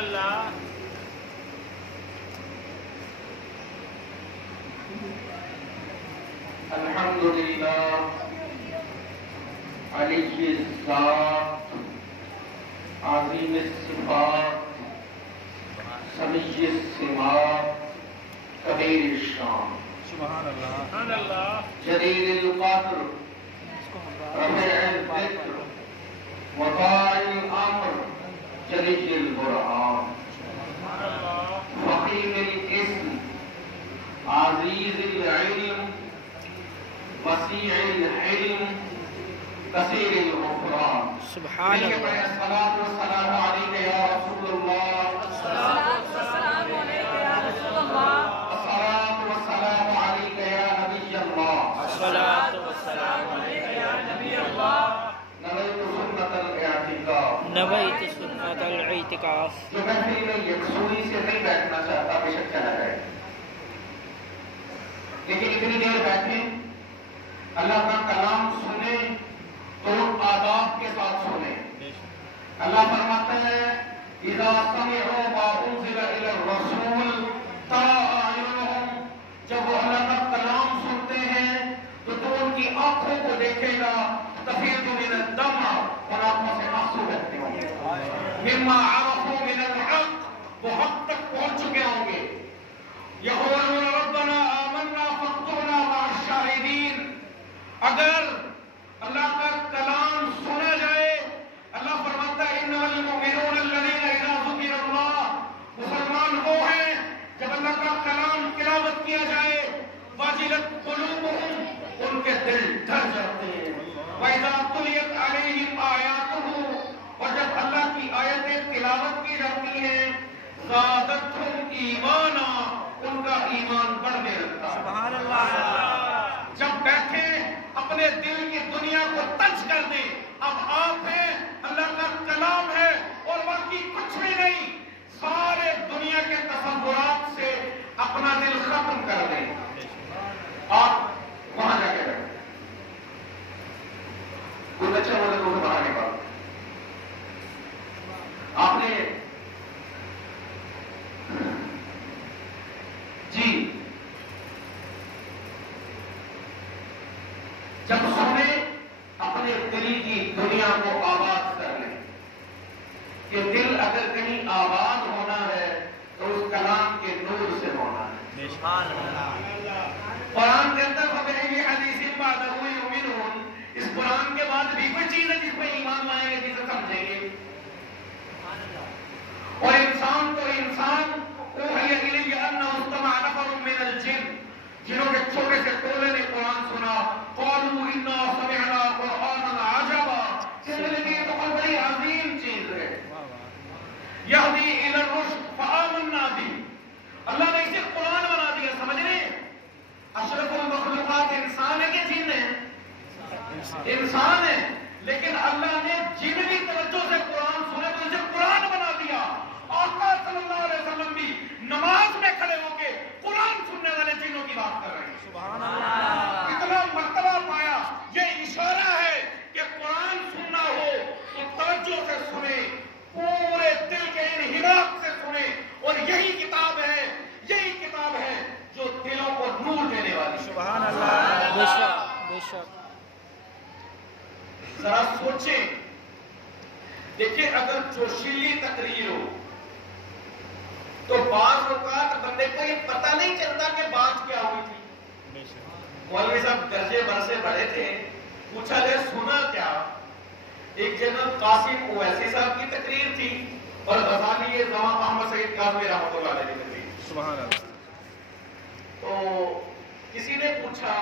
اللہ. الحمدللہ علی الذات عظیم الصفات سمیع السمات کبیر الشان سبحان اللہ. سبحان اللہ. جلیل القدر رفیع الذکر وطاع الامر جلیل البرہان فخیم الاسم عزیز العلم وسیع الحلم کثیر الغفران. سبحان اللہ. الصلاۃ والسلام علیک یا رسول اللہ. الصلاۃ والسلام علیک یا رسول اللہ. الصلاۃ والسلام علیک یا نبی اللہ. الصلاۃ السلام علیک یا نبی اللہ. نویت سنت الاعتکاف. نویت سنت الاعتکاف. جو محفل میں یکسوئی سے نہیں بیٹھنا چاہتا بے شک چلا جائے، لیکن اتنی دیر بیٹھے اللہ کا کلام سنیں تو آداب کے ساتھ سنیں. اللہ فرماتا ہے اذا سمعوا ما انزل الى الرسول ترى اعینهم، جب وہ اللہ کا کلام سنتے ہیں تو ان کی آنکھوں کو دیکھے گا تفیض من الدمع، اور آنکھوں سے آنسو بہتے ہوں گے. مما عرفوا من الحق، وہ حق تک پہنچ چکے ہوں گے. یقولون ربنا آمنا فاکتبنا مع الشاہدین. اگر اللہ کا کلام سنا جائے، اللہ فرماتا ہے انما المؤمنون الذین اذا ذکر اللہ، مسلمان وہ ہیں جب اللہ کا کلام تلاوت کیا جائے واجلت قلوبہم، ان کے دل ڈر جاتے ہیں. وَإِذَا تُلِيَتْ عَلَيْهِمْ آیاتہ، اور جب اللہ کی آیتیں تلاوت کی جاتی ہیں زادتہم ایمانا، ان کا ایمان بڑھنے لگتا ہے. سبحان اللہ. جب بیٹھے اپنے دل کی دنیا کو ٹچ کر دیں. اب آپ ہیں، اللہ کا کلام ہے اور باقی کچھ بھی نہیں. سارے دنیا کے تصورات سے اپنا دل ختم کر دیں. آپ وہاں جا کے بیٹھے، کوئی بچہ بولے تو اسے باہر نکال. آپ نے جی جب سنیں اپنے دل کی دنیا کو آباد کر لیں. کہ دل اگر کہیں آباد ہونا ہے تو اس کلام کے نور سے ہونا ہے. قرآن کے اندر فَبِأَيِّ حَدِيثٍ بَعْدَهُ يُؤْمِنُونَ، اس قرآن کے بعد بھی کوئی چیز ہے جس پہ ایمان لائیں گے، جسے سمجھیں گے. اور انسان تو انسان اوحی الیہ انہ استمع نفر من الجن، جنہوں کے چھوٹے سے ٹولے نے قرآن سنا. قالوا انا سمعنا قرآنا عجبا، کہنے لگے یہ تو بہت بڑی عظیم چیز ہے. یہدی الی الرشد فآمنا بہ، اللہ نے اسے قرآن بنا دیا. سمجھ رہے ہیں؟ اشرف المخلوقات انسان ہے کہ جن ہے؟ انسان ہے، لیکن اللہ نے جن کی توجہ سے قرآن سنے تو اسے قرآن بنا دیا. آقا صلی اللہ علیہ وسلم بھی نماز میں کھڑے ہو کے قرآن سننے والے جنوں کی بات کر رہے ہیں. سبحان اللہ. اتنا مرتبہ پایا. یہ اشارہ ہے کہ قرآن سننا ہو تو توجہ سے سنے، پورے دل کے انحراف سے سنے. اور یہی کتاب ہے جو دلوں کو نور دینے والی. سبحان اللہ. بے شک بے شک. ذرا سوچیں، دیکھیں اگر جوشیلی تقریر ہو تو بعض اوقات بندے کو یہ پتہ نہیں چلتا کہ بات کیا ہوئی تھی. مولوی صاحب درجے بھر سے بڑے تھے، پوچھا گیا سنا کیا؟ ایک جنرل قاسم اویسی صاحب کی تقریر تھی اور غزالی زمان محمد سعید کاظمی رحمۃ اللہ علیہ کی تقریر. سبحان اللہ. تو کسی نے پوچھا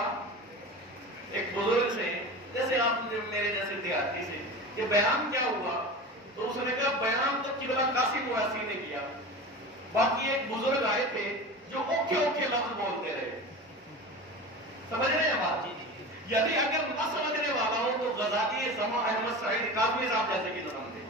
ایک بزرگ سے، جیسے آپ میرے جیسے دیہاتی سے، کہ بیان کیا ہوا؟ تو اس نے کہا بیان تو قبلہ قاسم اویسی نے کیا، باقی ایک بزرگ آئے تھے جو اوکھے اوکھے لفظ بولتے رہے. سمجھ رہے ہیں بات؟ یعنی اگر نہ سمجھنے والا ہو تو غزالی زمان احمد سعید کاظمی صاحب جیسے کی سمجھے.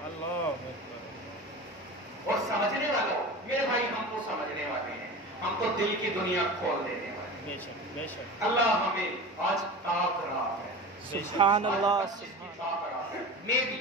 اور سمجھنے والا ہو، میرے بھائی ہم تو سمجھنے والے ہیں، ہم تو دل کی دنیا کھول دینے والے ہیں. بے شک. اللہ ہمیں آج طاق رہا ہے. سبحان اللہ. میں بھی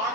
8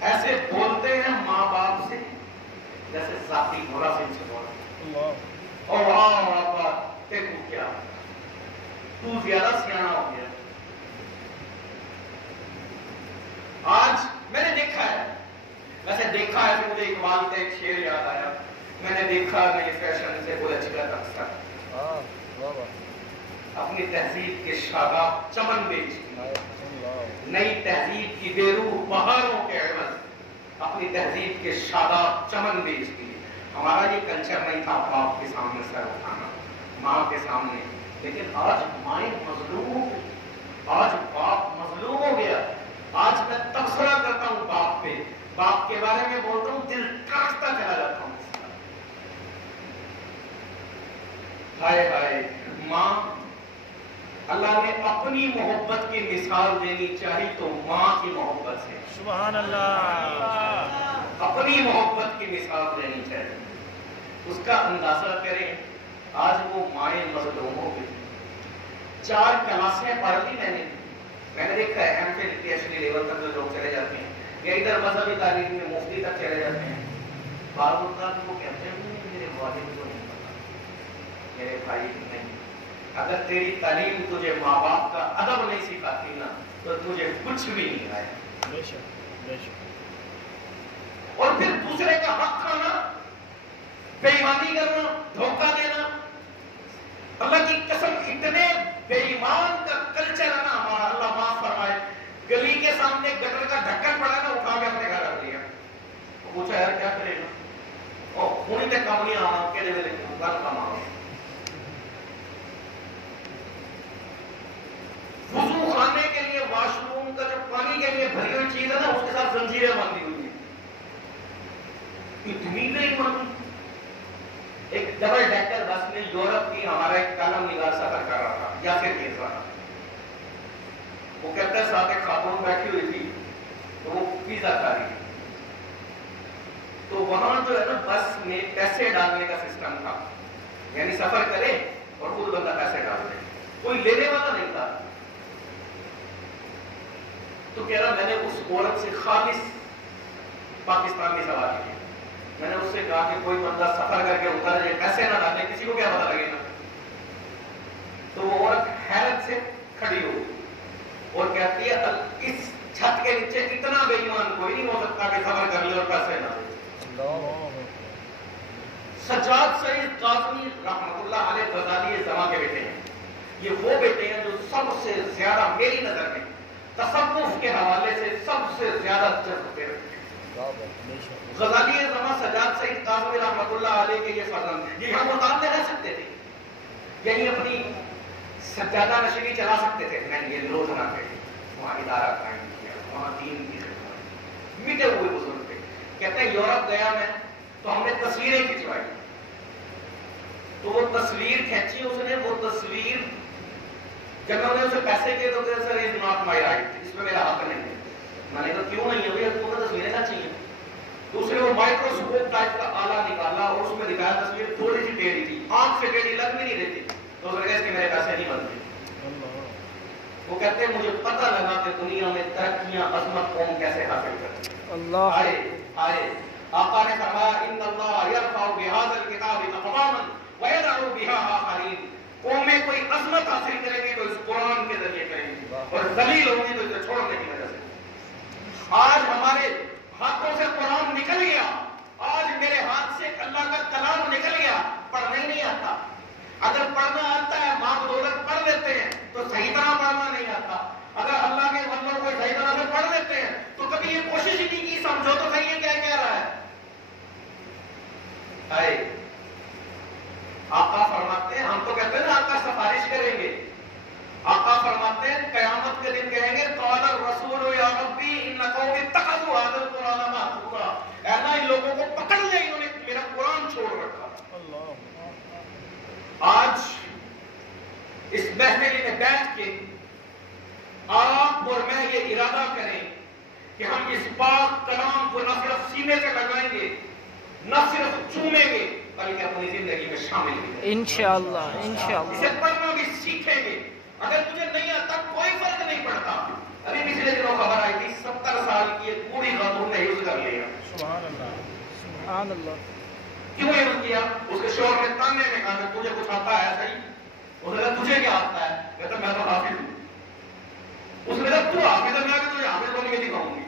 ایسے بولتے ہیں ماں باپ سے جیسے ذاتی مراسم سے بولتے ہیں. اور واہ دیکھو کیا تو زیادہ سیاح ہو گیا. آج میں نے دیکھا ہے، ویسے دیکھا ہے مجھے اقبال کا ایک شعر یاد آیا. میں نے دیکھا نئی فیشن سے کوئی اچھا اکثر اپنی تہذیب کے شاداب چمن بیچ دی، نئی تہذیب کی بے روح بہاروں کے عوض اپنی تہذیب کے شاداب چمن بیچ دی. ہمارا یہ کلچر نہیں تھا باپ کے سامنے سر اٹھانا، ماں کے سامنے. لیکن آج مائیں مظلوم ہو گئی، آج باپ مظلوم ہو گیا. آج میں تبصرہ کرتا ہوں باپ پہ، باپ کے بارے میں بولتا ہوں دل کاٹتا چلا جاتا ہوں. ہائے ہائے ماں، اللہ نے اپنی محبت کی مثال دینی چاہیے تو ماں کی محبت سے. سبحان اللہ. اپنی محبت کی مثال دینی چاہیے. اس کا اندازہ کریں آج وہ مائیں مظلوم ہو گئی. 4 کلاسیں پڑھ لی میں نے دیکھا ہے M Phil P H D level تک جو لوگ چلے جاتے ہیں یا ادھر مذہبی تعلیم میں مفتی تک چلے جاتے ہیں. بعض اوقات وہ کہتے ہیں میرے والد کو نہیں پتا، میرے بھائی کو نہیں. اگر تیری تعلیم تجھے ماں باپ کا ادب نہیں سکھاتی نا تو تجھے کچھ بھی نہیں آئے. بے شک بے شک. اور پھر دوسرے کا حق کھانا، بے ایمانی کرنا، دھوکہ دینا. اللہ کی قسم اتنے بے ایمان کا کلچر ہے نا ہمارا. اللہ معاف فرمائے، گلی کے سامنے گٹر کا ڈھکن پڑا نا اٹھا کے اپنے گھر رکھ لیا. پوچھا یار کیا کرے گا؟ اور ہونی تے کام نہیں آنا کہ دے دے گل کما. وضو خانے کے لیے واش روم کا جو پانی کے لیے بھری ہوئی چیز ہے نا اس کے ساتھ زنجیریں باندھی ہوئی ہیں. اتنی بے ایمانی. ایک ڈبل ڈیکر بس میں یورپ کی ہمارا ایک کالم نگار سفر کر رہا تھا یا پھر کیس رہا. وہ کہتا ہے ساتھ ایک خاتون بیٹھی ہوئی تھی تو وہ پیزا کھا رہی. تو وہاں جو ہے نا بس میں پیسے ڈالنے کا سسٹم تھا، یعنی سفر کرے اور خود بندہ پیسے ڈال دے، کوئی لینے والا نہیں تھا. تو کہہ رہا میں نے اس عورت سے خالص پاکستان میں سوال کیا. میں نے اس سے کہا کہ کوئی بندہ سفر کر کے اتر جائے پیسے نہ ڈالے کسی کو کیا پتا لگے گا. تو وہ عورت حیرت سے کھڑی ہو اور کہتی ہے اس چھت کے نیچے اتنا بے ایمان کوئی نہیں ہو سکتا کہ سفر کر لے اور پیسے نہ دے. سجاد سعید قاسمی رحمۃ اللہ علیہ غزالی زماں کے بیٹے ہیں. یہ وہ بیٹے ہیں جو سب سے زیادہ میری نظر میں تصوف کے حوالے سے سب سے زیادہ جذبے رکھتے ہیں. غزالی زماں سجاد سعید قاسمی رحمۃ اللہ علیہ کے یہ فرزند ہیں. یہ ہم مقام میں رہ سکتے تھے، یعنی اپنی سجادہ نشری چلا سکتے تھے. نہیں، یہ لوگ نہ تھے. وہاں ادارہ قائم کیا، وہاں دین کی خدمت. مٹے ہوئے بزرگ تھے. کہتے ہیں یورپ گیا میں تو ہم نے تصویریں کھنچوائی. تو وہ تصویر کھینچی اس نے. وہ تصویر جب میں نے اسے پیسے کیے تو سر از ناٹ مائی رائٹ، اس میں میرا حق نہیں ہے. میں نے کہا کیوں نہیں ہے بھائی، تمہیں تصویریں نہ چاہیے. دوسرے وہ مائکروسکوپ ٹائپ کا آلہ نکالا اور اس میں دکھایا تصویر تھوڑی سی ٹیڑھی تھی، آنکھ سے ٹیڑھی لگ بھی نہیں رہی تھی. تو اس نے کہا اس کے میرے پیسے نہیں بنتے. وہ کہتے ہیں مجھے پتہ لگا کہ دنیا میں ترقیاں عظمت قوم کیسے حاصل کرتی ہے. آئے آقا نے فرمایا ان اللہ یرفع بہذا الکتاب اقواما ویضع بها آخرین. قومیں کوئی عظمت حاصل کریں گی تو اس قرآن کے ذریعے کریں گی، اور ذلیل ہوگی تو اسے چھوڑنے کی وجہ سے. آج ہمارے ہاتھوں سے قرآن نکل گیا. آج میرے ہاتھ سے اللہ کا کلام نکل گیا. پڑھنا ہی نہیں آتا. اگر پڑھنا آتا ہے ماں بدولت پڑھ لیتے ہیں تو صحیح طرح پڑھنا نہیں آتا. اگر اللہ کے بندوں کو صحیح طرح سے پڑھ لیتے ہیں تو کبھی یہ کوشش ہی نہیں کی سمجھو تو صحیح ہے کیا کہہ رہا ہے. آقا فرماتے ہیں، ہم تو کہتے ہیں نا آقا سفارش کریں گے. آقا فرماتے ہیں قیامت کے دن کہیں گے قال الرسول یا ربی ان قوم اتخذوا هذا القرآن مهجورا. اے اللہ ان لوگوں کو پکڑ لیا، انہوں نے میرا قرآن چھوڑ رکھا. آج اس محفل میں بیٹھ کے آپ اور میں یہ ارادہ کریں کہ ہم اس پاک کلام کو نہ صرف سینے سے لگائیں گے، نہ صرف چومیں گے، بلکہ اپنی زندگی میں شامل بھی کریں. انشاءاللہ انشاءاللہ. اسے پڑھنا بھی سیکھیں گے. اگر تجھے نہیں آتا کوئی فرق نہیں پڑتا. ابھی پچھلے دنوں خبر آئی تھی 70 سال سال کی ایک بوڑھی خاتون نے حفظ کر لیا. سبحان اللہ سبحان اللہ. کیوں حفظ کیا؟ اس کے شوہر نے تانے میں کہا کہ تجھے کچھ آتا ہے صحیح؟ اس نے کہا تجھے کیا آتا ہے؟ کہتا میں تو حافظ ہوں. اس نے کہا تو حافظ ہے، میں تجھے حافظ بن کے دکھاؤں گی.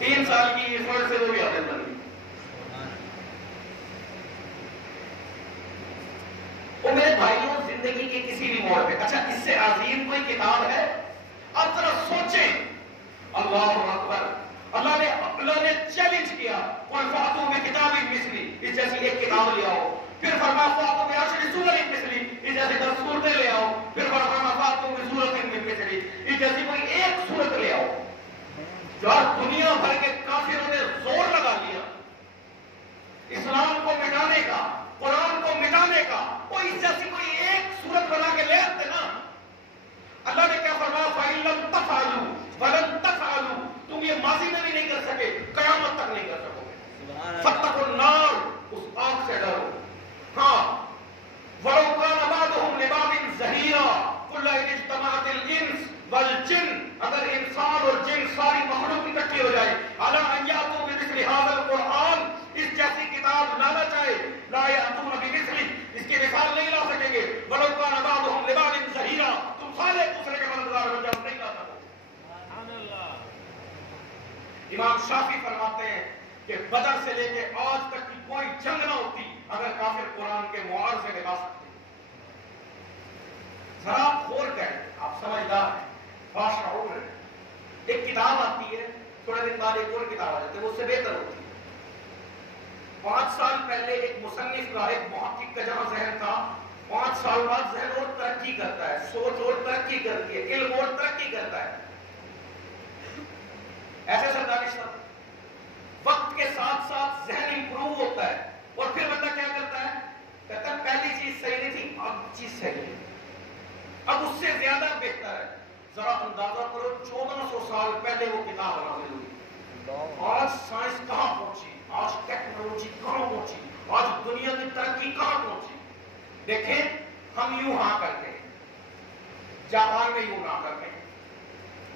3 سال کی فرض سے وہ بھی حافظ بن گئی. وہ میرے بھائیوں زندگی کے کسی بھی موڑ پہ، اچھا اس سے عظیم کوئی کتاب ہے؟ اب ذرا سوچیں. اللہ اکبر. اللہ نے چیلنج کیا قل فاتوا بکتاب مثلی، اس جیسی ایک کتاب لے آؤ. پھر فرمایا فاتوا بعشر سور مثلی، اس جیسے 10 سورتیں لے آؤ. پھر فرمایا فاتوا بسورۃ من مثلی، اس جیسی کوئی ایک سورت لے آؤ. یار دنیا بھر کے کافروں نے زور لگا لیا اسلام کو مٹانے کا، قرآن کو مٹانے کا. وہ اس جیسی کوئی ایک سورت بنا کے لے آتے نا. اللہ نے کیا فرمایا فَإِن لَمْ تَفْعَلُوا وَلَن تَفْعَلُوا، تم یہ ماضی میں بھی نہیں کر سکے، قیامت تک نہیں کر سکو گے. فَاتَّقُوا النَّارَ، اس آگ سے ڈرو. ہاں وَلَوْ كَانَ بَعْضُهُمْ لِبَعْضٍ ظَهِيرًا قُلْ لَئِنِ اجْتَمَعَتِ الْإِنسُ وَالْجِنُّ، اگر انسان اور جن ساری مخلوق اکٹھی ہو جائے عَلَىٰ أَن يَأْتُوا بِمِثْلِ هَٰذَا الْقُرْآنِ، اس جیسی کتاب لانا چاہے، لَا يَأْتُونَ بِمِثْلِهِ، اس کے مثال نہیں لا سکیں گے. وَلَوْ كَانَ بَعْضُهُمْ لِبَعْضٍ ظَهِيرًا، تم سارے دوسرے کے مددگار بن جاؤ، نہیں لا سکو. امام شافعی فرماتے ہیں کہ بدر سے لے کے آج تک کی کوئی جنگ نہ ہوتی اگر کافر قرآن کے معارضے لگا سکتے. ذرا غور کریں، آپ سمجھدار ہیں، باشعور ہیں. ایک کتاب آتی ہے، تھوڑے دن بعد ایک اور کتاب آ جاتی ہے، وہ اس سے بہتر ہوتی ہے. 5 سال پہلے ایک مصنف کا، ایک محقق کا جہاں ذہن تھا، 5 سال بعد ذہن اور ترقی کرتا ہے، سوچ اور ترقی کرتی ہے، علم اور ترقی کرتا ہے. ایسے سردانش تھا. وقت کے ساتھ ساتھ ذہن امپروو ہوتا ہے اور پھر بندہ کیا کرتا ہے؟ کہتا ہے پہلی چیز صحیح نہیں تھی، اب چیز صحیح ہے، اب اس سے زیادہ بہتر ہے. ذرا اندازہ کرو 1400 سال پہلے وہ کتاب نازل ہوئی. آج سائنس کہاں پہنچی، آج ٹیکنالوجی کہاں پہنچی، آج دنیا کی ترقی کہاں پہنچی. دیکھیں ہم یوں ہاں کرتے ہیں، جاپان میں یوں نہ کرتے ہیں،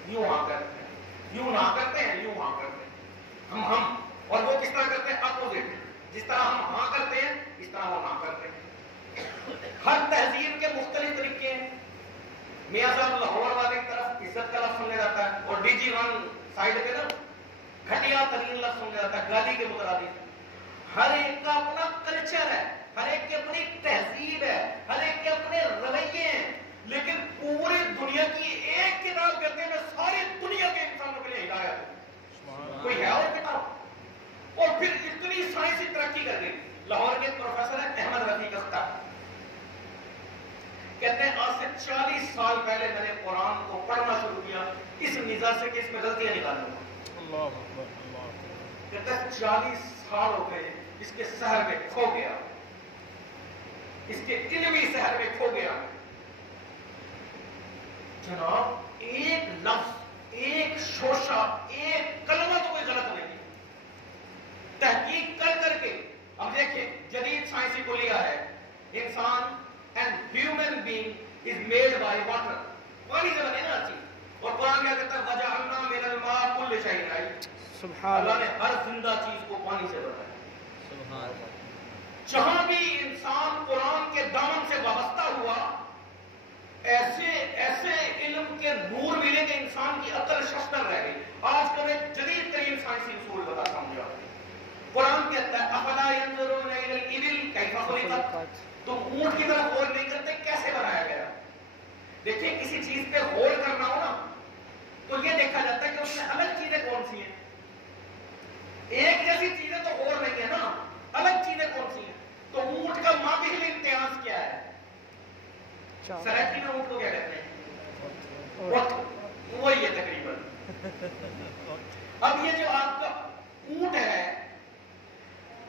یوں ہاں کرتے ہیں، یوں نہ کرتے ہیں، یوں ہاں کرتے ہیں. ہم اور وہ کس طرح کرتے ہیں؟ اپوزٹ. جس طرح ہم ہاں کرتے ہیں اس طرح وہ نہ کرتے ہیں. ہر تہذیب کے مختلف طریقے ہیں. میاں صاحب لاہور والے کی طرف عزت کا لفظ سننے جاتا ہے اور ڈی جی 1 سائڈ پہ نا گھٹیا ترین لفظ سننے جاتا ہے گالی کے مترادف. ہر ایک کا اپنا کلچر ہے، ہر ایک کی اپنی تہذیب ہے، ہر ایک کے اپنے رویے ہیں. لیکن پوری دنیا کی ایک کتاب کرنے میں ساری دنیا کے انسانوں کے لیے ہدایت ہے. کوئی ہے اور کتاب؟ اور پھر اتنی سائنسی ترقی کر گئی. لاہور کے پروفیسر ہیں احمد رفیق اختر، کہتے ہیں آج سے 40 سال پہلے میں نے قرآن کو پڑھنا شروع کیا اس نظر سے کہ اس میں غلطیاں نکالوں گا. اللہ اکبر اللہ اکبر. کہتے ہیں 40 سال ہو گئے اس کے سحر میں کھو گیا، اس کے علمی سحر میں کھو گیا. جناب ایک لفظ، ایک شوشہ، ایک کلمہ تو کوئی غلط نہیں. تحقیق کر کے اب دیکھیں جدید سائنسی کلیہ ہے انسان and human being is made by water. پانی سے بنے نا ہر چیز. اور قرآن کیا کہتا ہے وَجَعَلْنَا مِنَ الْمَاءِ كُلِّ شَيْءٍ حَيٍّ. سبحان اللہ اللہ نے ہر زندہ چیز کو پانی سے بنایا. سبحان اللہ. جہاں بھی انسان قرآن کے دامن سے وابستہ ہوا ایسے ایسے علم کے نور ملے کہ انسان کی عقل ششدر رہ گئی. آج کل ایک جدید ترین سائنسی اصول بتاتا ہوں. قرآن کہتا ہے افلا ينظرون الى الابل كيف خلقت. تم اونٹ کی طرف غور نہیں کرتے کیسے بنایا گیا. دیکھیں کسی چیز پہ غور کرنا ہو نا تو یہ دیکھا جاتا ہے کہ اس میں الگ چیزیں کون سی ہیں. ایک جیسی چیزیں تو غور نہیں ہے نا، الگ چیزیں کون سی ہیں. تو اونٹ کا مابہل امتیاز کیا ہے؟ سرکی میں اونٹ کو کیا کہتے ہیں؟ وہی ہے تقریباً. اب یہ جو آپ کا اونٹ ہے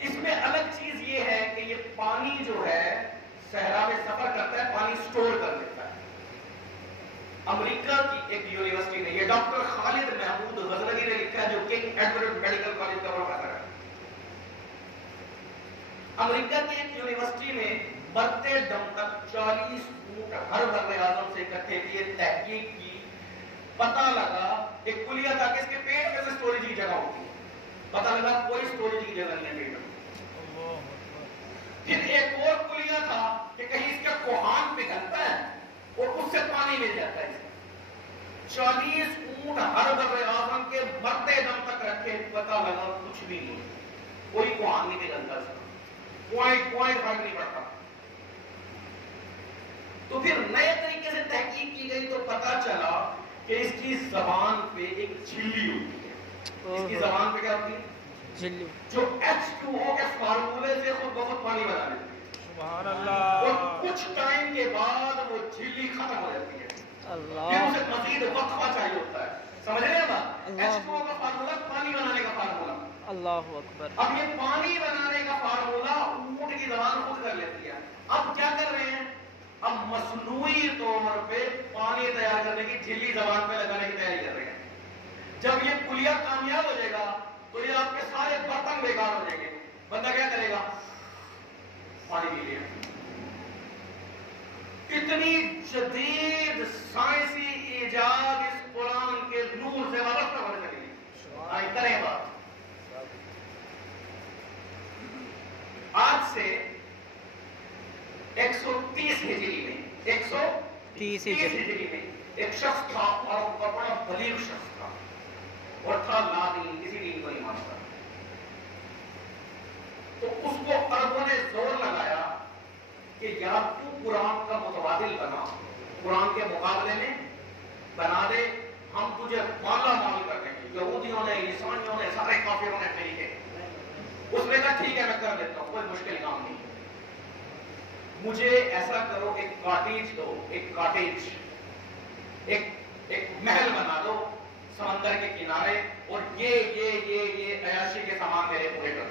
اس میں الگ چیز یہ ہے کہ یہ پانی جو ہے صحرا میں سفر کرتا ہے، پانی سٹور کر لیتا ہے. امریکہ کی ایک یونیورسٹی نے، یہ ڈاکٹر خالد محمود غزنوی نے لکھا ہے جو کنگ ایڈورڈ میڈیکل کالج کا پروفیسر ہے. امریکہ کی ایک یونیورسٹی نے مرتے دم تک 40 اونٹ ہر بر اعظم سے اکٹھے کیے، تحقیق کی پتہ لگا ایک کلیہ تھا کہ اس کے پیٹ میں سے اسٹوریج کی جگہ ہوتی ہے، پتہ لگا کوئی اسٹوریج کی جگہ نہیں ہے پیٹ میں۔ پھر ایک اور کلیہ تھا کہ کہیں اس کا کوہان پگھلتا ہے اور اس سے پانی مل جاتا ہے۔ 40 اونٹ ہر بر اعظم کے مرتے دم تک رکھے، پتہ لگا کچھ بھی نہیں، کوئی کوہان نہیں پگھلتا، اس کا پوائنٹ فرق نہیں پڑتا۔ تو پھر نئے طریقے سے تحقیق کی گئی تو پتا چلا کہ اس کی زبان پہ ایک جھلی ہوتی ہے۔ اس کی زبان پہ کیا ہوتی ہے؟ جھلی، جو H2O کے فارمولے سے خود بخود پانی بنا لیتی ہے، سبحان اللہ، اور کچھ ٹائم کے بعد وہ جھلی ختم ہو جاتی ہے، پھر اللہ، اسے مزید وقفہ چاہیے ہوتا ہے۔ سمجھ رہے ہیں بات؟ اللہ۔ H2O کا فارمولہ پانی بنانے کا فارمولہ، اللہ اکبر، اب یہ پانی بنانے کا فارمولہ اونٹ کی زبان خود کر لیتی ہے۔ اب کیا کر رہے ہیں؟ اب مصنوعی طور پہ پانی تیار کرنے کی جھلی زبان پہ لگانے کی تیاری کر رہے ہیں۔ جب یہ کلیہ کامیاب ہو جائے گا تو یہ آپ کے سارے برتن بیکار ہو جائیں گے، بندہ کیا کرے گا؟ پانی پی لیا۔ کتنی جدید سائنسی ایجاد اس قرآن کے نور سے وابستہ ہو سکے گی۔ آئے کریں بات۔ آج سے 130 ہجری میں 130 ہجری میں ایک شخص تھا اور بڑا بلیغ شخص تھا اور تھا لا دین، کسی دین کو نہیں مانتا۔ تو اس کو عربوں نے زور لگایا کہ یا تو قرآن کا متبادل بنا، قرآن کے مقابلے میں بنا دے، ہم تجھے مالا مال کر دیں گے۔ یہودیوں نے، عیسائیوں نے، سارے کافروں نے خریدے۔ اس نے کہا ٹھیک ہے میں کر دیتا ہوں، کوئی مشکل کام نہیں، مجھے ایسا کرو ایک کاٹیج دو، ایک محل بنا دو سمندر کے کنارے، اور یہ عیاشی کے سامان میرے پورے کر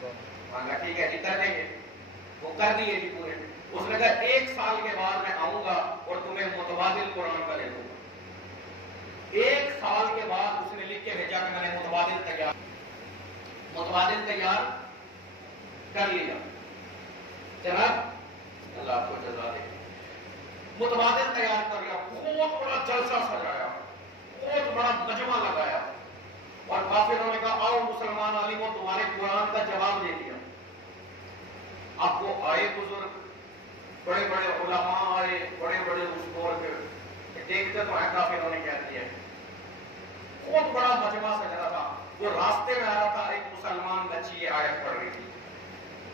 دو۔ مانگا ٹھیک ہے جی کر دیں گے، وہ کر دیے جی پورے۔ اس نے کہا 1 سال کے بعد میں آؤں گا اور تمہیں متبادل قرآن کا دے دوں گا۔ 1 سال کے بعد اس نے لکھ کے بھیجا کہ میں نے متبادل تیار کر لیا۔ جناب اللہ آپ کو جزا دے، متبادل تیار کر لیا، بہت بڑا جلسہ سجایا، بہت بڑا مجمع لگایا، اور کافروں نے کہا آؤ مسلمان عالموں تمہارے قرآن کا جواب دے دیا۔ اب وہ آئے بزرگ، بڑے بڑے علماء آئے، بڑے بڑے بزرگ، دیکھتے تو ہیں کافروں نے کیا کیا۔ بہت بڑا مجمع سجا تھا، وہ راستے میں آ رہا تھا، ایک مسلمان بچی یہ آیت پڑھ رہی تھی،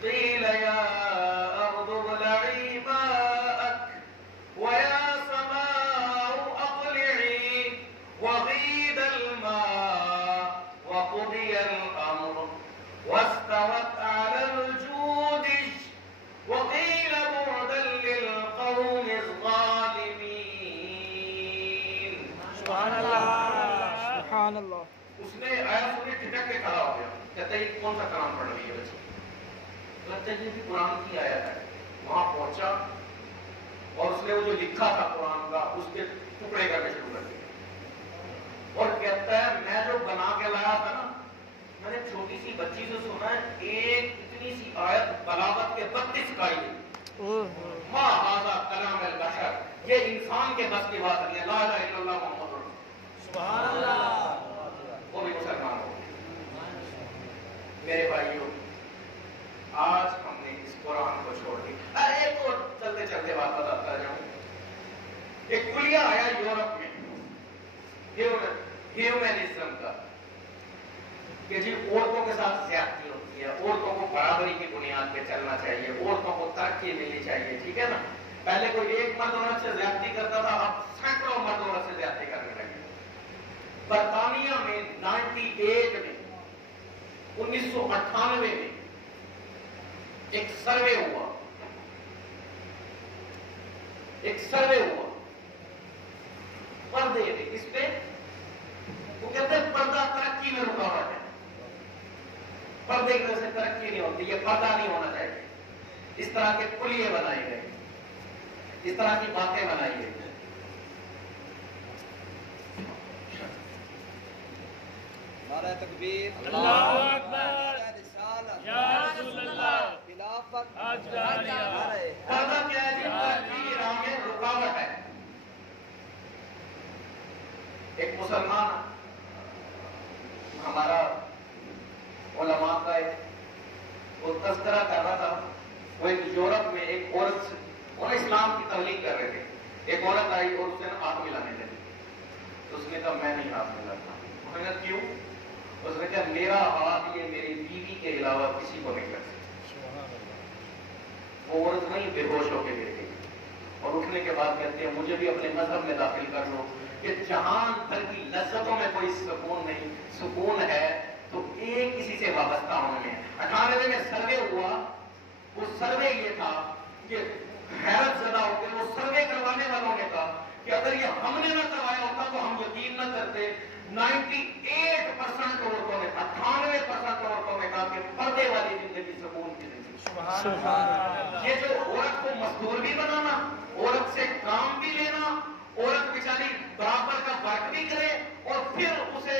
قیل یا ارض ابلعی ماءک ویا سماء اقلعی وغید الماء وقضی الامر واستوت علی الجودج وقیل بعدا للقوم الظالمین۔ سبحان اللہ، سبحان اللہ۔ اس نے آیا سنی ٹھٹک کے کھڑا ہو گیا، کہتا ہے کون سا کلام پڑھ رہی ہے بچی؟ لگتا ہے کہ قرآن کی آیت ہے۔ وہاں پہنچا اور اس نے وہ جو لکھا تھا قرآن کا اس کے ٹکڑے کرنے شروع کر دیے، اور کہتا ہے میں جو بنا کے لایا تھا نا، میں نے چھوٹی سی بچی سے سنا ہے ایک اتنی سی آیت بلاغت کے 32 قاعدے، ما ھذا کلام البشر، یہ انسان کے بس کی بات نہیں ہے، لا الہ الا اللہ محمد رسول اللہ۔ سبحان اللہ، وہ بھی مسلمان ہو گئے۔ میرے بھائیوں، آج ہم نے اس قرآن کو چھوڑ دی۔ ایک اور چلتے چلتے بات بتاتا جاؤں۔ ایک کلیہ آیا یورپ میں ہیومنزم کا، کہ جی عورتوں کے ساتھ زیادتی ہوتی ہے، عورتوں کو برابری کی بنیاد پہ چلنا چاہیے، عورتوں کو ترقی ملنی چاہیے، ٹھیک ہے نا۔ پہلے کوئی ایک مرد عورت سے زیادتی کرتا تھا، اب سینکڑوں مرد عورت سے زیادتی کرنے لگے۔ برطانیہ میں 98 میں 1998 میں ایک سروے ہوا، پردے میں، اس پہ وہ کہتے ہیں پردہ ترقی میں رکاوٹ ہے، پردے کی وجہ سے ترقی نہیں ہوتی، یہ پردہ نہیں ہونا چاہیے۔ اس طرح کے کلیے بنائے گئے، اس طرح کی باتیں بنائی گئی۔ نعرہ تکبیر، اللہ اکبر، رسالت، یا رسول اللہ، خلافت، آجاریہ۔ پردہ کیا ہے جی؟ ترقی کی راہ میں رکاوٹ ہے۔ ایک مسلمان ہمارا علماء کا وہ تذکرہ کر رہا تھا، وہ ایک یورپ میں ایک عورت سے وہ اسلام کی تبلیغ کر رہے تھے، ایک عورت آئی اور اس نے ہاتھ ملانے لگی، تو اس نے کہا میں نہیں ہاتھ ملاتا۔ اس نے کہا کیوں؟ اس نے کہا میرا ہاتھ یہ میری بیوی کے علاوہ کسی کو نہیں کر سکتا۔ وہ عورت وہیں بے ہوش ہو کے گر گئی اور اٹھنے کے بعد کہتے ہیں مجھے بھی اپنے مذہب میں داخل کر لو کہ جہان بھر کی لذتوں میں کوئی سکون نہیں، سکون ہے تو ایک کسی سے وابستہ ہونے میں۔ 98 میں سروے ہوا، وہ سروے یہ تھا کہ حیرت زدہ ہو کے وہ سروے کروانے والوں نے کہا کہ اگر یہ ہم نے نہ کروایا ہوتا تو ہم یقین نہ کرتے۔ 98% عورتوں نے 98% عورتوں نے کہا کہ پردے والی زندگی سکون کی زندگی۔ یہ جو عورت کو مزدور بھی بنانا، عورت سے کام بھی لینا، عورت بیچاری برابر کا ورک بھی کرے اور پھر اسے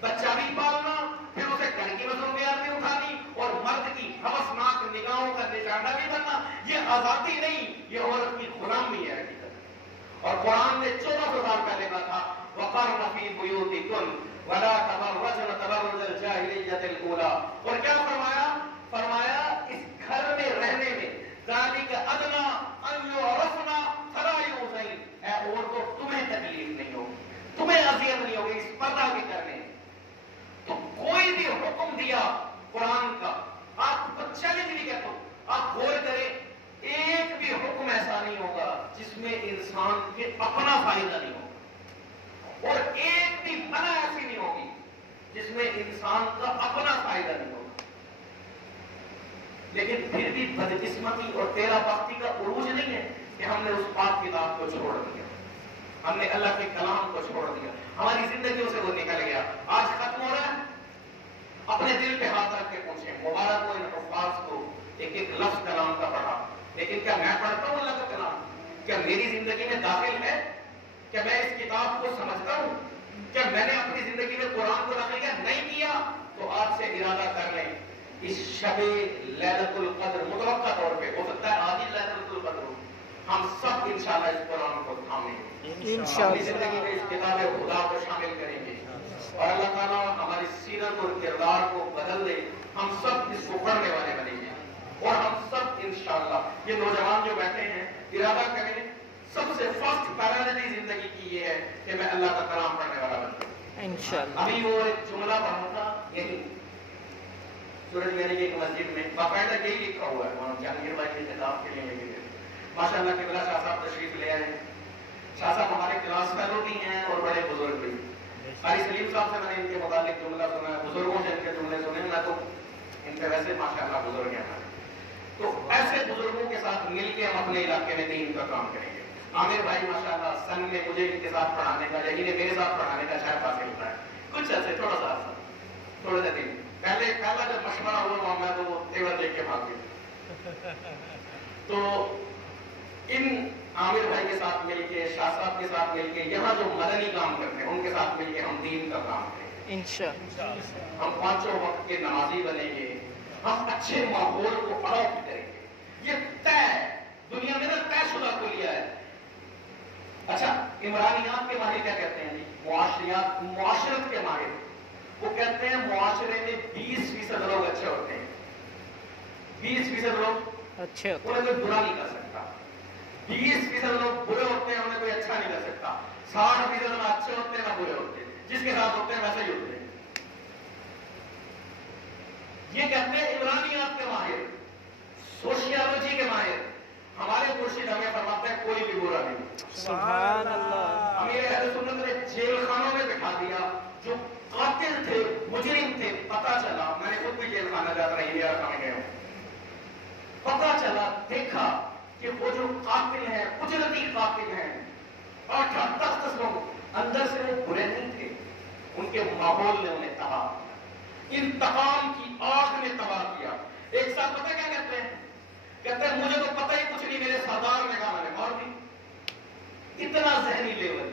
بچہ بھی پالنا، پھر اسے گھر کی مصروفیات بھی اٹھانی اور مرد کی ہوسناک نگاہوں کا نشانہ بھی بننا، یہ آزادی نہیں، یہ عورت کی غلامی ہے حقیقت۔ اور قرآن نے 1400 سال پہلے کہا تھا وَقَرْنَ فِي بُيُوتِكُنَّ وَلَا تَبَرَّجْنَ تَبَرُّجَ الْجَاهِلِيَّةِ الْأُولَىٰ۔ اور کیا فرمایا اس گھر میں رہنے میں ذَلِكَ أَدْنَىٰ أَن يُعْرَفْنَ فَلَا يُؤْذَيْنَ، اے عورتوں تمہیں تکلیف نہیں ہوگی، تمہیں اذیت نہیں ہوگی اس پردہ کے کرنے۔ تو کوئی بھی حکم دیا قرآن کا آپ کو چیلنج نہیں کرتا، آپ غور کریں ایک بھی حکم ایسا نہیں ہوگا جس میں انسان کے اپنا فائدہ نہیں ہوگا، اور ایک بھی منع ایسی نہیں ہوگی جس میں انسان کا اپنا فائدہ نہیں ہوگا۔ لیکن پھر بھی بدقسمتی اور تیرا بختی کا عروج نہیں ہے کہ ہم نے اس پاک کتاب کو چھوڑ دیا، ہم نے اللہ کے کلام کو چھوڑ دیا، ہماری زندگیوں سے وہ نکل گیا۔ آج ختم ہو رہا ہے، اپنے دل پہ ہاتھ رکھ کے پوچھیں، مبارک ہو ان حفاظ کو ایک ایک لفظ کلام کا پڑھا، لیکن کیا میں پڑھتا ہوں اللہ کا کلام؟ کیا میری زندگی میں داخل ہے؟ کیا میں اس کتاب کو سمجھتا ہوں؟ کیا میں نے اپنی زندگی میں قرآن کو داخل کیا؟ نہیں کیا تو آج سے ارادہ کر لیں اس شب لیلۃ القدر متوقع طور پہ ہو سکتا ہے آج ہی لیلۃ القدر ہو، ہم سب انشاءاللہ اس قرآن کو تھامیں گے، اپنی زندگی میں اس کتاب خدا کو شامل کریں گے اور اللہ تعالیٰ ہماری سیرت اور کردار کو بدل دے، ہم سب اس کو پڑھنے والے بنیں گے اور ہم سب انشاءاللہ یہ نوجوان جو بیٹھے ہیں ارادہ کریں سب سے فرسٹ پرائرٹی زندگی کی یہ ہے کہ میں اللہ کا کلام پڑھنے والا بنوں انشاءاللہ۔ ابھی وہ ایک جملہ پڑھا تھا یہی سورج میری کی ایک مسجد میں باقاعدہ یہی لکھا ہوا ہے، وہاں جہانگیر بھائی کی خطاب کے لیے ماشاء اللہ کے بلا شاہ صاحب تشریف لے آئے۔ شاہ صاحب ہمارے کلاس فیلو بھی ہیں اور بڑے بزرگ بھی۔ قاری سلیم صاحب سے میں نے ان کے متعلق جملہ سنا ہے، بزرگوں سے ان کے جملے سنے، میں تو ان پہ ویسے ماشاء اللہ بزرگ ہیں ہمارے، تو ایسے بزرگوں کے ساتھ مل کے ہم اپنے علاقے میں دین کا کام کریں گے۔ عامر بھائی ماشاء اللہ سن نے مجھے ان کے ساتھ پڑھانے کا یا انہیں میرے ساتھ پڑھانے کا شاید حاصل ہوتا ہے کچھ ایسے تھوڑا سا تھوڑے سے دن پہلا جب مشورہ ہوا میں تو وہ تیور دیکھ کے بھاگ گیا۔ تو ان عامر بھائی کے ساتھ مل کے شاہ صاحب کے ساتھ مل کے یہاں جو مدنی کام کرتے ہیں ان کے ساتھ مل کے ہم دین کا کام کریں گے انشاءاللہ۔ ہم پانچوں وقت کے نمازی بنیں گے، ہم اچھے ماحول کو اڈاپٹ کریں گے، یہ طے دنیا میں طے شدہ کلیہ ہے۔ اچھا عمرانیات کے ماہر کیا کہتے ہیں جی؟ معاشریات معاشرت کے ماہر وہ کہتے ہیں معاشرے میں 20% لوگ اچھے ہوتے ہیں، 20% لوگ اچھے ہوتے ہیں، انہیں کوئی برا نہیں کر سکتا، 20% لوگ برے ہوتے ہیں، انہیں کوئی اچھا نہیں کر سکتا، 60% نہ اچھے ہوتے ہیں نہ برے ہوتے ہیں، جس کے ساتھ ہوتے ہیں ویسے ہی ہوتے ہیں۔ یہ کہتے ہیں عمرانیات کے ماہر، سوشیالوجی کے ماہر۔ ہمارے مرشد ہمیں فرماتا ہے کوئی بھی برا نہیں۔ سبحان اللہ۔ امیر اہل سنت نے جیل خانوں میں بٹھا دیا جو قاتل تھے، مجرم تھے، پتا چلا، میں نے خود بھی جیل خانہ جاتا رہی انڈیا خانے گئے ہوں، پتا چلا دیکھا کہ وہ جو قاتل ہیں اجرتی قاتل ہیں 8-10 لوگ اندر سے وہ برے نہیں تھے، ان کے ماحول نے انہیں تباہ کیا، انتقام کی آگ نے تباہ کیا۔ ایک ساتھ پتہ کیا کہتے ہیں؟ کہتے ہیں مجھے تو پتہ ہی کچھ نہیں، میرے سردار نے کہا میں نے مار دی۔ اتنا ذہنی لیول۔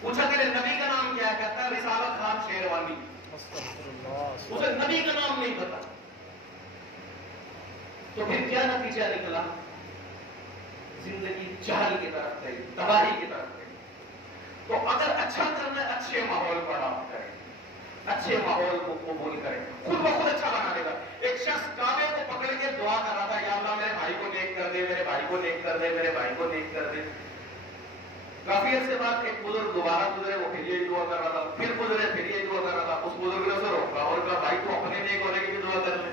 پوچھا تیرے نبی کا نام کیا ہے؟ کہتا ہے رسالت خان شیروانی۔ اسے نبی کا نام نہیں پتا۔ تو پھر کیا نتیجہ نکلا؟ زندگی جہل کی طرف گئی، تباہی کی طرف گئی۔ تو اگر اچھا کرنا ہے اچھے ماحول کو اڈاپٹ کریں، اچھے ماحول کو قبول کریں، خود بخود اچھا بنا دے گا۔ ایک شخص کعبے کو پکڑ کے دعا کر رہا تھا، یا اللہ میرے بھائی کو نیک کر دے، میرے بھائی کو نیک کر دے، میرے بھائی کو نیک کر دے۔ کافی عرصے بعد ایک بزرگ دوبارہ گزرے، وہ پھر یہ دعا کر رہا تھا، پھر گزرے، پھر یہ دعا کر رہا تھا۔ اس بزرگ نے اسے روکا اور کہا بھائی تو اپنے نیک ہونے کی بھی دعا کر لے،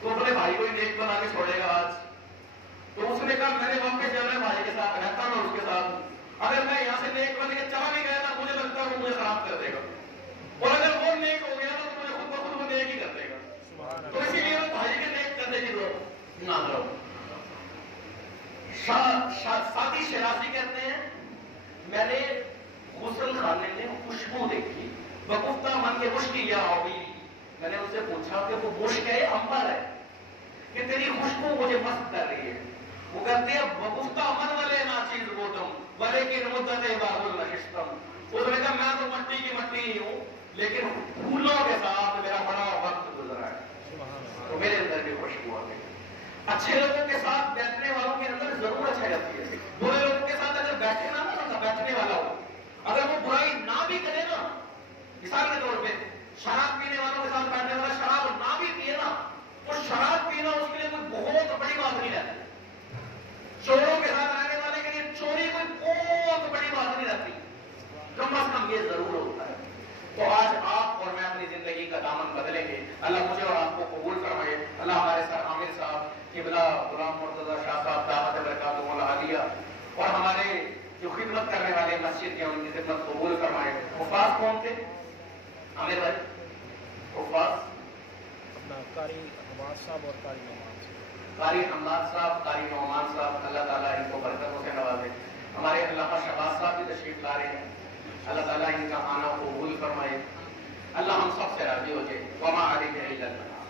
تو اپنے بھائی کو ہی نیک بنا کے چھوڑے گا آج؟ تو اس نے کہا میں نے واپس جانا ہے بھائی کے ساتھ، رہتا میں اس کے ساتھ ہوں، اگر میں یہاں سے نیک بن کے چلا بھی گیا نا مجھے لگتا ہے وہ مجھے خراب کر دے گا، اور اگر وہ نیک ہو گیا تو مجھے خود بخود وہ نیک ہی کر دے گا۔ تو اسی لیے وہ بھائی کے نیک کرنے کی دعا نہ کرو۔ ساتھی شرازی کہتے ہیں میں نے غسل خانے میں خوشبو دیکھی، بگفتہ من کے مشک یا ہوگی، میں نے اس سے پوچھا کہ وہ مشک ہے امبر ہے کہ تیری خوشبو مجھے مست کر رہی ہے؟ وہ کہتے ہیں بگفتہ من والے ناچیز بوتم والے کی مدت باب النشستم۔ اس نے کہا میں تو مٹی کی مٹی ہی ہوں لیکن پھولوں کے ساتھ میرا بڑا وقت گزرا ہے، تو میرے اندر بھی خوشبو آ گئی۔ اچھے لوگوں کے ساتھ بیٹھنے والوں کے اندر ضرور اچھائی رہتی ہے، برے لوگوں کے ساتھ اگر بیٹھے نا بیٹھنے والا ہو، اگر وہ برائی نہ بھی کرے نا، مثال کے طور پہ شراب پینے والوں کے ساتھ بیٹھنے والا شراب نہ بھی پیے نا، تو شراب پینا اس کے لیے کوئی بہت بڑی بات نہیں رہتی۔ چوروں کے ساتھ رہنے والے کے لیے چوری کوئی بہت بڑی بات نہیں رہتی، کم از کم یہ ضرور ہوتا ہے۔ تو آج آپ اور میں اپنی زندگی کا دامن بدلیں گے، اللہ مجھے اور آپ کو قبول فرمائے۔ اللہ ہمارے سر عامر صاحب قبلہ غلام مرتضی شاہ صاحب دعوت برکاتہ العالیہ اور ہمارے جو خدمت کرنے والے مسجد کے ان کی خدمت قبول فرمائے۔ حفاظ کون تھے عامر بھائی؟ حفاظ اپنا قاری حماد صاحب اور قاری نعمان صاحب، قاری حماد صاحب، قاری نعمان صاحب، اللہ تعالیٰ ان کو برکتوں سے نوازے۔ ہمارے علامہ شہباز صاحب بھی تشریف لا رہے ہیں، اللہ تعالیٰ ان کا آنا قبول فرمائے، اللہ ہم سب سے راضی ہو جائے۔ وما علیہ الا البلاغ۔